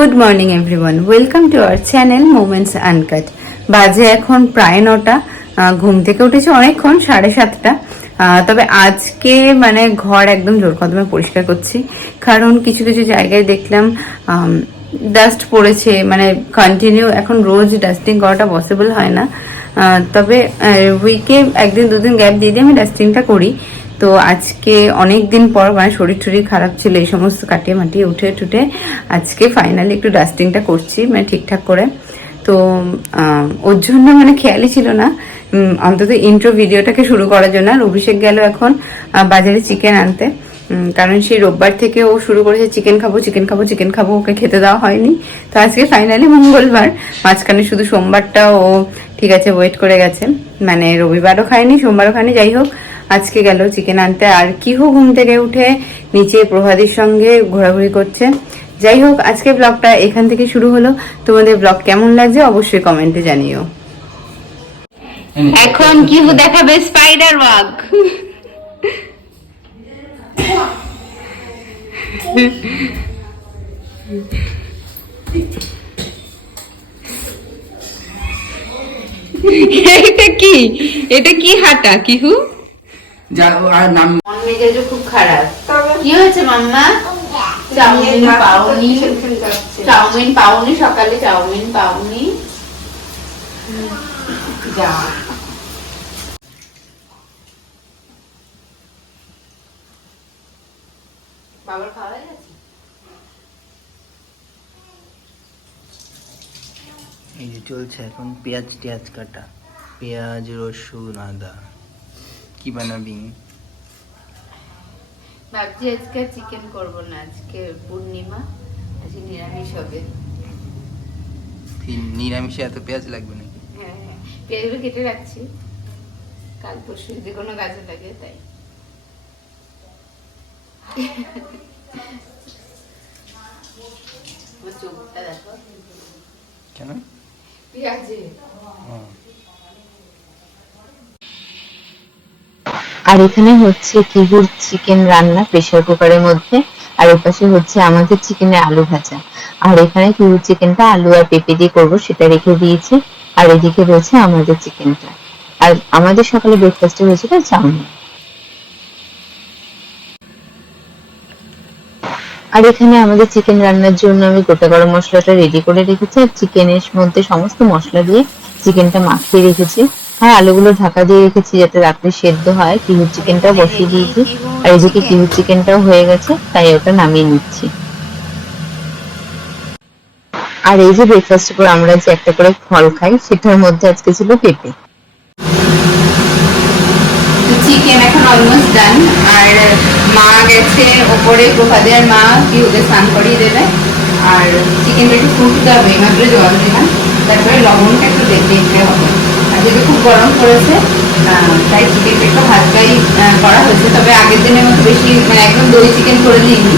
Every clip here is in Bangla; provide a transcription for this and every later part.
Good morning everyone, welcome to our channel moments uncut. বাজে এখন প্রায় 9টা। ঘুম থেকে উঠেছি অনেকক্ষণ, 7:30। তবে আজকে মানে ঘর একদম জোর কদমে পরিষ্কার করছি, কারণ কিছু কিছু জায়গায় দেখলাম ডাস্ট পড়েছে। মানে কন্টিনিউ এখন রোজ ডাস্টিং করাটা পসিবল হয় না, তবে উইকে একদিন দুদিন গ্যাপ দিয়ে দিয়ে আমি ডাস্টিংটা করি। তো আজকে অনেক দিন পর, মানে শরীর টরীর খারাপ ছিল, এই সমস্ত কাটিয়ে মাটিয়ে উঠে টুটে আজকে ফাইনালি একটু ডাস্টিংটা করছি, মানে ঠিকঠাক করে। তো ওর জন্য মানে খেয়ালই ছিল না অন্তত ইন্ট্রো ভিডিওটাকে শুরু করার জন্য। আর অভিষেক গেল এখন বাজারে চিকেন আনতে, কারণ সেই রোববার থেকে ও শুরু করেছে চিকেন খাবো চিকেন খাবো চিকেন খাবো, ওকে খেতে দেওয়া হয়নি। তো আজকে ফাইনালি মঙ্গলবার, মাঝখানে শুধু সোমবারটা ও ঠিক আছে ওয়েট করে গেছে, মানে রবিবারও খায়নি সোমবারও খায়নি, যাই হোক আজকে গেল চিকেন আনতে। আর কি হোক ঘুম থেকে উঠে নিচে প্রভাদের সঙ্গে ঘোরাঘুরি করছে। যাই হোক আজকে ব্লগটা এখান থেকে শুরু হলো। তোমাদের ব্লগ কেমন লাগছে অবশ্যই কমেন্টে জানিও। এখন কি দেখাবে স্পাইডার ওয়াক। এটা কি হাঁটা কিহু? খুব খারাপ। কি হয়েছে মাম্মা? চাউমিন পাওনি সকালে? চাউমিন পাওনি? যা বাবার খাওয়া হয়ে গেছে। এই যে চলছে এখন পেঁয়াজ টিয়াজ কাটা, পেঁয়াজ রসুন আদা। কি বানাবি? ভাবছি আজকে চিকেন করব না, আজকে পূর্ণিমা, আজকে নিরামিষ হবে। নিরামিষে এত পেঁয়াজ লাগবে নাকি? হ্যাঁ হ্যাঁ, পেঁয়াজগুলো কেটে রাখছি, কাল পরশু যদি কোনো কাজে লাগে তাই। চোখটা দেখো কেন? পেঁয়াজে। আর এখানে হচ্ছে কিহুর চিকেন রান্না প্রেসার কুকারের মধ্যে, আর এপাশে হচ্ছে আমাদের চিকেনের আলু ভাজা। আর এখানে কিহুর চিকেনটা আলু আর পেঁপে দিয়ে করবো, সেটা রেখে দিয়েছি। আর এদিকে রয়েছে আমাদের চিকেনটা। আর আমাদের সকালে ব্রেকফাস্টে হয়েছিল চাউমিন। আর এখানে আমাদের চিকেন রান্নার জন্য আমি গোটা গরম মশলাটা রেডি করে রেখেছি, আর চিকেনের মধ্যে সমস্ত মশলা দিয়ে চিকেনটা মাখিয়ে রেখেছি। আর আলুগুলো ঢাকা দিয়ে রেখেছি যাতে রাত্রে সেদ্ধ হয়। কিহুর চিকেনটাও বসিয়ে দিয়েছি, আর এদিকে কিহুর চিকেনটাও হয়ে গেছে, তাই ওটা নামিয়ে নিচ্ছি। আর এই যে ব্রেকফাস্ট করে আমরা যে একটা করে ফল খাই, সেটার মধ্যে আজকে ছিল পেঁপে। চিকেন এখন অলমোস্ট ডান। আর মা গেছে ওপরে, প্রভাদের মা কি ওদের স্নান করিয়ে দেবে। আর চিকেনটা একটু ফুটতে হবে, মাত্র জল দিলাম, তারপরে লবণটা একটু দেখতে হবে। আর যেহেতু খুব গরম পড়েছে তাই চিকেনটা একটু হালকাই করা হয়েছে। তবে আগের দিনের মতো বেশি মানে একদম দই চিকেন করে নিইনি,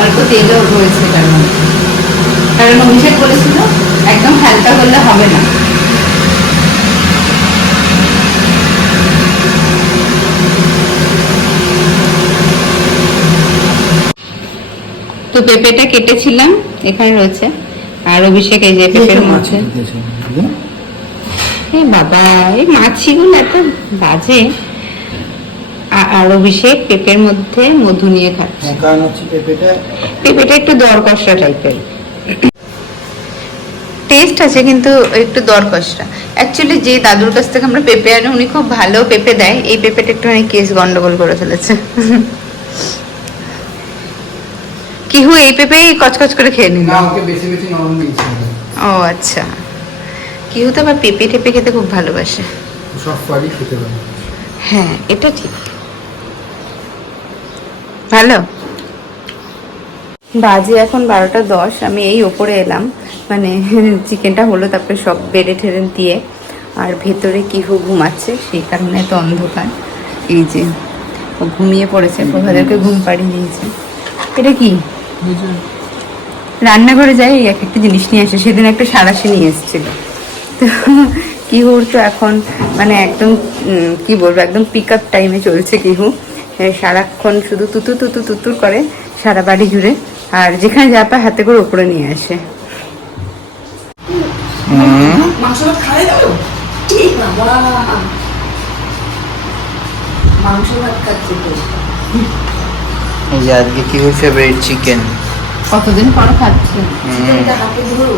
অল্প তেলও রয়েছে এটার মধ্যে, কারণ অভিষেক বলেছিল একদম হালকা করলে হবে না। তো পেঁপেটা কেটেছিলাম, এখানে রয়েছে। আর অভিষেক এই যে পেঁপের মধ্যে, এই বাবা এই মাছিগুলো এত বাজে। আর অভিষেক পেঁপের মধ্যে মধু নিয়ে খাচ্ছে। পেঁপেটা একটু দরকষা টাইপের টেস্ট আছে, কিন্তু একটু দরকষা। অ্যাকচুয়ালি যে দাদুর কাছ থেকে আমরা পেঁপে আনি উনি খুব ভালো পেঁপে দেয়, এই পেঁপেটা একটুখানি কেস গন্ডগোল করে ফেলেছে। কিহু এই পেঁপেই কচকচ করে খেয়ে নিল। ও আচ্ছা, কিহু তো আবার পেঁপে টেপে খেতে খুব ভালোবাসে। হ্যাঁ এটা ঠিক, ভালো। বাজে এখন 12:10। আমি এই ওপরে এলাম, মানে চিকেনটা হলো, তারপরে সব বেড়ে ঠেড়ে দিয়ে। আর ভেতরে কিহু ঘুমাচ্ছে, সেই কারণে তো অন্ধকার। এই যে ও ঘুমিয়ে পড়েছে, প্রভাদেরকে ঘুম পাড়িয়ে দিয়েছে। এটা কি রান্নাঘরে যাই এক একটা জিনিস নিয়ে আসে, সেদিন একটা সাঁড়াশি নিয়ে এসেছিল। তো কিহুর তো এখন মানে একদম কি বলবো, একদম পিক আপ টাইমে চলছে কিহু। সারাক্ষণ শুধু তুতু তুতু তুতুর করে সারা বাড়ি জুড়ে, আর যেখানে যা পায় হাতে করে উপরে নিয়ে আসে। মাংস ভাত খাওয়াই দাও। এই বাবা, মাংস ভাত খাচ্ছে তো। এই যে আজকে কি ওর ফেভারিট চিকেন। কতদিন পর খাচ্ছে চিকেনটা, হাতে ধরো।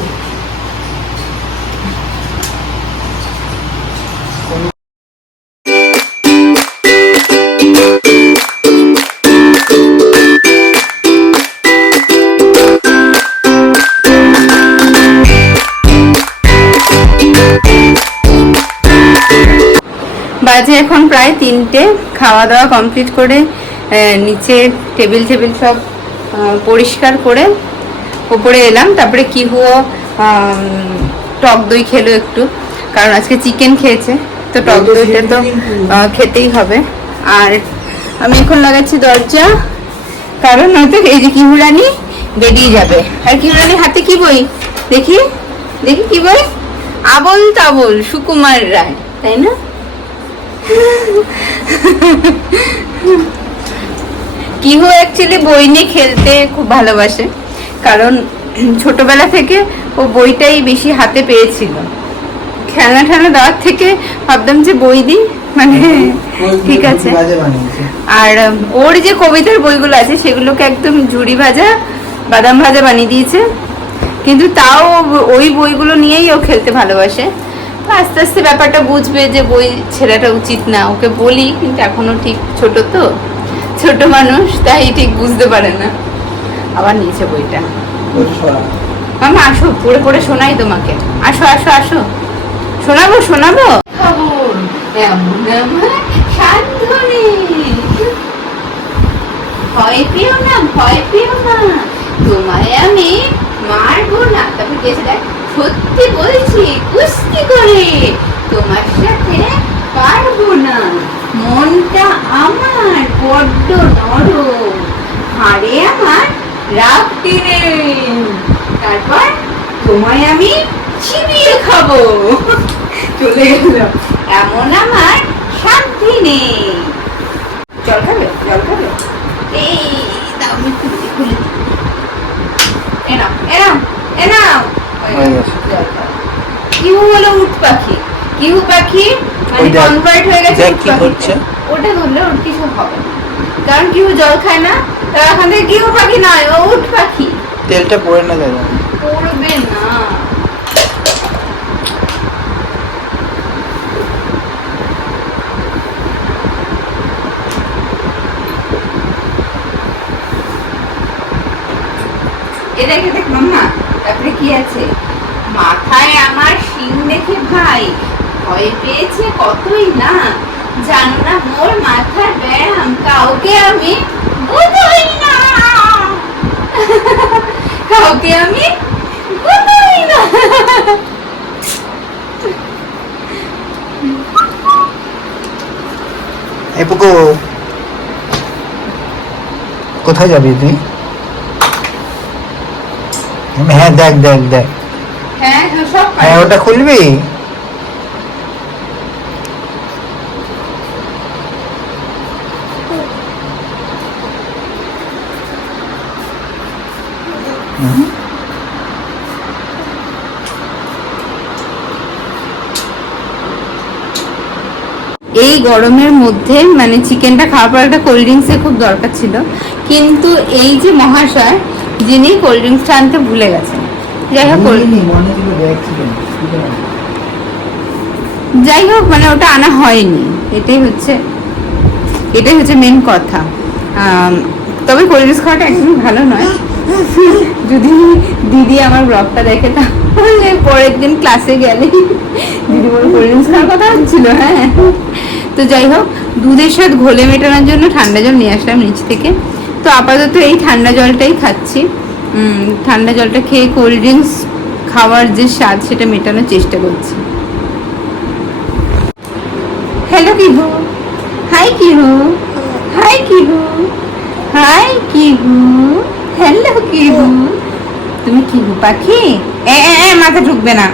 বাজে এখন প্রায় 3টে। খাওয়া দাওয়া কমপ্লিট করে নিচে টেবিল সব পরিষ্কার করে উপরে এলাম। তারপরে কি হুয়ো টক দই খেলো একটু, কারণ আজকে চিকেন খেয়েছে তো টক দইটা তো খেতেই হবে। আর আমি এখন লাগাচ্ছি দরজা, কারণ নয়তো এই যে কিহুরানি বেরিয়ে যাবে। আর কিহুরানির হাতে কি বই দেখি দেখি, কি বই? আবল তাবল সুকুমার রায়, তাই না? কিহু অ্যাকচুয়ালি বই নিয়ে খেলতে খুব ভালোবাসে, কারণ ছোটবেলা থেকে ও বইটাই বেশি হাতে পেয়েছিল। খেলনা ঠেলনা দেওয়ার থেকে ভাবতাম যে বই দিই, মানে ঠিক আছে। আর ওর যে কবিতার বইগুলো আছে সেগুলোকে একদম ঝুড়ি ভাজা বাদাম ভাজা বানিয়ে দিয়েছে, কিন্তু তাও ওই বইগুলো নিয়েই ও খেলতে ভালোবাসে। আস্তে আস্তে ব্যাপারটা বুঝবে যে বই ছেড়াটা উচিত না। ওকে বলি, কিন্তু এখনো ঠিক ছোট তো, ছোট মানুষ, তাই ঠিক বুঝতে পারে না। আবার নিয়েছে বইটা। মামা আসো, পড়ে পড়ে শোনাই তোমাকে। আসো আসো আসো, শোনাবো শোনাবো। খবর এমন আমার সাধনে, ভয় পেও না ভয় পেও না, তোমায় আমি মারবো না। তারপর গেছে দেখ, সত্যি বলছি কুস্তি করে তোমার সাথে পারবো না, মনটা আমার বড্ড নরম, হাড়ে আমার রাখতে নেই, তারপর তোমায় আমি চিবিয়ে খাবো। চলে গেল, এমন আমার শান্তি নেই। জল খাবে জল খাবে? এই দাও, আমি খুলে খুলে এনাও এনাও এনাও। কিহু হলো উট পাখি, কিহু পাখি মানে কনভার্ট হয়ে গেছে উট পাখি। ওটা ধরলে ওর কিছু হবে না, কারণ কিহু জল খায় না, তার ওখান থেকে কিহু পাখি নয়, ও উট পাখি। তেলটা পড়ে না দাদা, পড়বে না। এ দেখে দেখ মাম্মা, তারপরে কি আছে? মাথায় আমার শিং দেখে ভাই ভয় পেয়েছে কতই না, জানো না মোর মাথার ব্যায়াম কাউকে আমি বুঝই না, কাউকে আমি বুঝই না। এই পুকু, কোথায় যাবি তুই? হ্যাঁ দেখ দেখ দেখ, হ্যাঁ সব হ্যাঁ ওটা খুলবি। এই গরমের মধ্যে মানে চিকেনটা খাওয়ার পর একটা কোল্ড ড্রিঙ্কসের খুব দরকার ছিল, কিন্তু এই যে মহাশয় যিনি কোল্ড ড্রিঙ্কসটা আনতে ভুলে গেছেন। যাই হোক মানে ওটা আনা হয়নি, এটাই হচ্ছে মেন কথা। তবে কোল্ড ড্রিঙ্কস খাওয়াটা একদমই ভালো নয়। যদি দিদি আমার ব্লগটা দেখে তাহলে পরের দিন ক্লাসে গেলে দিদি বলে কোল্ড ড্রিঙ্কস খাওয়ার কথা হচ্ছিল। হ্যাঁ, তো যাই হোক, দুধের সাথে ঘোলে মেটানোর জন্য ঠান্ডা জল নিয়ে আসলাম নিচ থেকে। তো আপাতত এই ঠান্ডা জলটাই খাচ্ছি। ঠান্ডা জলটা খেয়ে কোল্ড ড্রিঙ্কস খাওয়ার যে স্বাদ সেটা মেটানোর চেষ্টা করছি। হ্যালো কিহু, হাই কিহু, হাই কিহু, হাই কিহু, হ্যালো কিহু। তুমি কিহু পাখি? মাথা ঢুকবে না,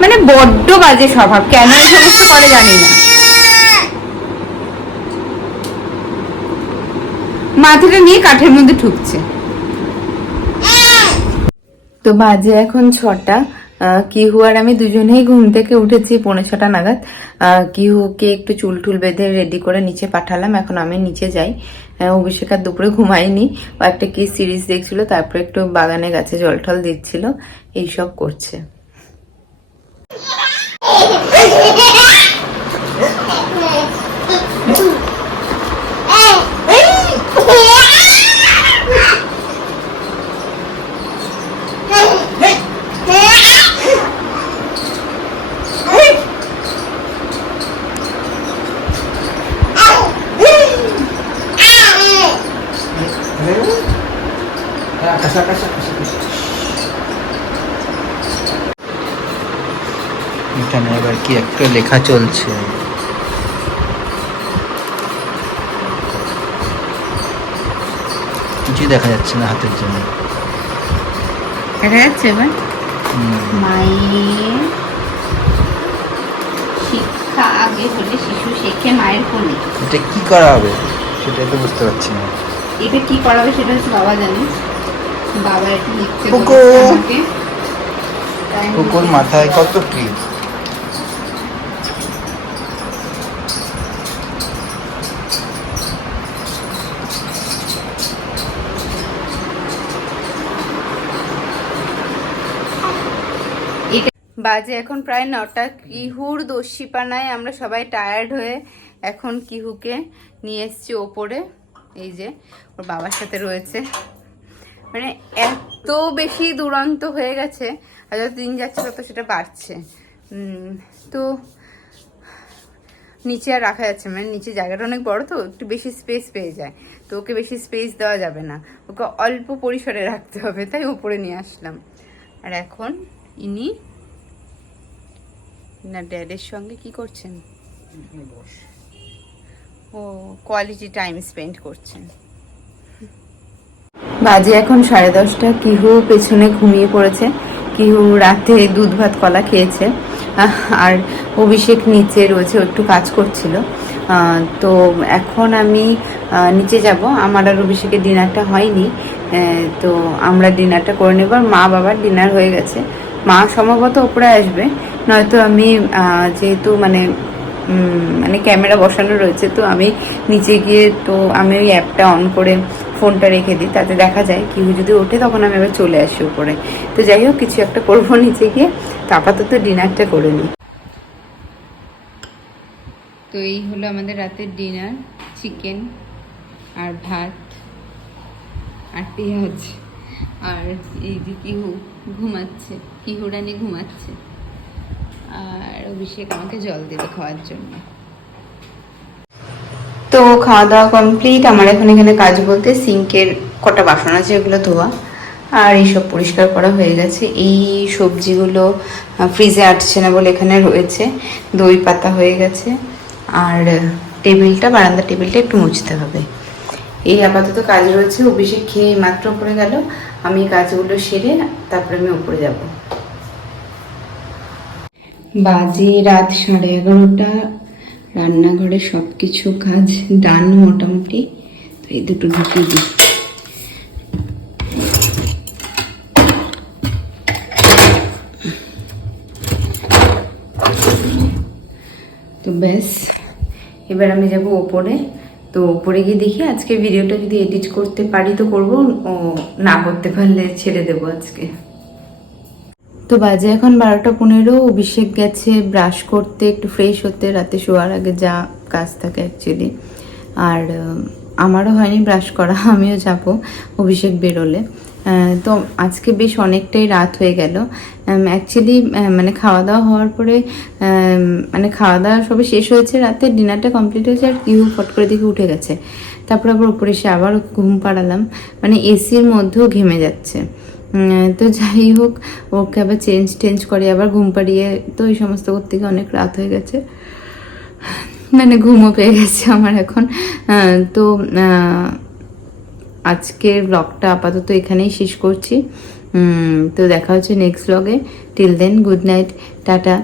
মানে বড্ড বাজে স্বভাব, কেন এই সমস্ত করে জানি না। মাথাটা নিয়ে কাঠের মধ্যে ঢুকছে। তো বাজে এখন 6টা। কিহু আর আমি দুজনেই ঘুম থেকে উঠেছি 6:45 নাগাদ। কিহুকে একটু চুল টুল বেঁধে রেডি করে নিচে পাঠালাম, এখন আমি নিচে যাই। অভিষেক আর দুপুরে ঘুমায়নি, ও একটা কি সিরিজ দেখছিল, তারপরে একটু বাগানে গাছে জল টল দিচ্ছিল, এইসব করছে। এখানে এবার কি একটা লেখা চলছে। কিছুই দেখা যাচ্ছে না হাতের জন্য। দেখা যাচ্ছে এবার মায়ের শিক্ষা আগে হলে শিশু শেখে মায়ের কোলে। এটা কি করা হবে সেটা তো বুঝতে পারছি না। এটা কি করা হবে সেটা হচ্ছে বাবা জানে। বাবা এটা লিখতে কুকুর। বলেছে আমাকে। তাই আমি কুকুর লিখে মাথায় দিচ্ছি। কত ক্লিপ। বাজে এখন প্রায় 9টা। কিহুর দস্যিপানায় আমরা সবাই টায়ার্ড হয়ে এখন কিহুকে নিয়ে এসছি ওপরে। এই যে ওর বাবার সাথে রয়েছে, মানে এত বেশি দুরন্ত হয়ে গেছে, আর যত দিন যাচ্ছে তত সেটা বাড়ছে। তো নিচে আর রাখা যাচ্ছে, মানে নিচে জায়গাটা অনেক বড়, তো একটু বেশি স্পেস পেয়ে যায়, তো ওকে বেশি স্পেস দেওয়া যাবে না, ওকে অল্প পরিসরে রাখতে হবে, তাই উপরে নিয়ে আসলাম। আর এখন ইনি না ড্যাডের সঙ্গে কি করছেন? ও কোয়ালিটি টাইম স্পেন্ড করছেন। বাজে এখন 10:30। কিহু পেছনে ঘুমিয়ে পড়েছে। কিহু রাতে দুধ ভাত কলা খেয়েছে, আর অভিষেক নিচে রয়েছে, ও একটু কাজ করছিল। তো এখন আমি নিচে যাব, আমার আর অভিষেকের ডিনারটা হয়নি, তো আমরা ডিনারটা করে নেব। মা বাবার ডিনার হয়ে গেছে, মা সম্ভবত ওপরে আসবে, নয়তো আমি যেহেতু মানে ক্যামেরা বসানো রয়েছে, তো আমি নিচে গিয়ে তো আমি ওই অ্যাপটা অন করে ফোনটা রেখে দিই, তাতে দেখা যায় কেউ যদি ওঠে তখন আমি আবার চলে আসি উপরে। তো যাই হোক, কিছু একটা করবো নিচে গিয়ে, তো আপাতত ডিনারটা করে নিই। তো এই হলো আমাদের রাতের ডিনার, চিকেন আর ভাত আর পেঁয়াজ, আর এই যে কিহু ঘুমাচ্ছে, কিহুরানি ঘুমাচ্ছে, আর অভিষেক আমাকে জল দেবে খাওয়ার জন্য। তো খাওয়া দাওয়া কমপ্লিট। আমার এখন এখানে কাজ বলতে সিঙ্কের কটা বাসন আছে এগুলো ধোয়া, আর এইসব পরিষ্কার করা হয়ে গেছে। এই সবজিগুলো ফ্রিজে আটছে না বলে এখানে রয়েছে, দই পাতা হয়ে গেছে, আর টেবিলটা, বারান্দা টেবিলটা একটু মুছতে হবে। এই আপাতত কাজ রয়েছে। অভিষেক খেয়ে মাত্র উপরে গেল, আমি কাজগুলো সেরে তারপরে আমি উপরে যাব। বাজে রাত 11:30। রান্নাঘরে সব কিছু কাজ ডান মোটামুটি, তো এই দুটো ঢুকিয়ে দিই। তো ব্যাস, এবার আমি যাব ওপরে। তো ওপরে গিয়ে দেখি আজকে ভিডিওটা যদি এডিট করতে পারি তো করবো, ও না করতে পারলে ছেড়ে দেবো আজকে। তো বাজে এখন 12:15। অভিষেক গেছে ব্রাশ করতে, একটু ফ্রেশ হতে, রাতে শোয়ার আগে যা কাজ থাকে অ্যাকচুয়ালি। আর আমারও হয়নি ব্রাশ করা, আমিও যাব অভিষেক বেরোলে। তো আজকে বেশ অনেকটাই রাত হয়ে গেল অ্যাকচুয়ালি, মানে খাওয়া দাওয়া হওয়ার পরে, মানে খাওয়া দাওয়া সবে শেষ হয়েছে, রাতে ডিনারটা কমপ্লিট হয়েছে, আর কিউ ফট করে দেখে উঠে গেছে। তারপর আবার উপরে এসে আবার ঘুম পাড়ালাম, মানে এসির মধ্যেও ঘেমে যাচ্ছে। তো যাই হোক, ওকে আবার চেঞ্জ করে আবার ঘুম পাড়িয়ে, তো এই সমস্ত করতে গিয়ে অনেক রাত হয়ে গেছে, মানে ঘুমও পেয়ে গেছে আমার এখন। তো আজকের ব্লগটা আপাতত এখানেই শেষ করছি। তো দেখা হচ্ছে নেক্সট ব্লগে। Till then good night, tata.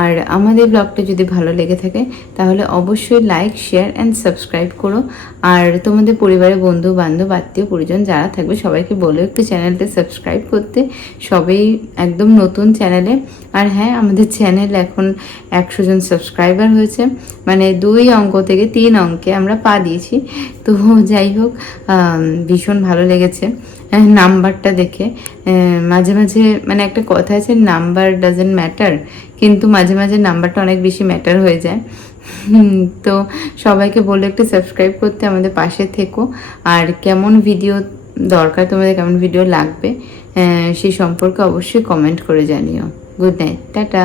আর আমাদের ব্লগটা যদি ভালো লেগে থাকে তাহলে অবশ্যই লাইক, শেয়ার অ্যান্ড সাবস্ক্রাইব করো। আর তোমাদের পরিবারের বন্ধু বান্ধব, আত্মীয় পরিজন যারা থাকবে সবাইকে বলো একটু চ্যানেলটা সাবস্ক্রাইব করতে। সবাই একদম নতুন চ্যানেলে। আর হ্যাঁ, আমাদের চ্যানেল এখন 100 জন সাবস্ক্রাইবার হয়েছে, মানে 2 অঙ্ক থেকে 3 অঙ্কে আমরা পা দিয়েছি। তো যাই হোক, ভীষণ ভালো লেগেছে নাম্বারটা দেখে। মাঝে মাঝে মানে একটা কথা আছে, নাম্বার ডাজেন্ট ম্যাটার, কিন্তু মাঝে মাঝে নাম্বারটা অনেক বেশি ম্যাটার হয়ে যায়। তো সবাইকে বলে একটু সাবস্ক্রাইব করতে, আমাদের পাশে থেকো। আর কেমন ভিডিও দরকার, তোমাদের কেমন ভিডিও লাগবে সেই সম্পর্কে অবশ্যই কমেন্ট করে জানিও। Good night, tata.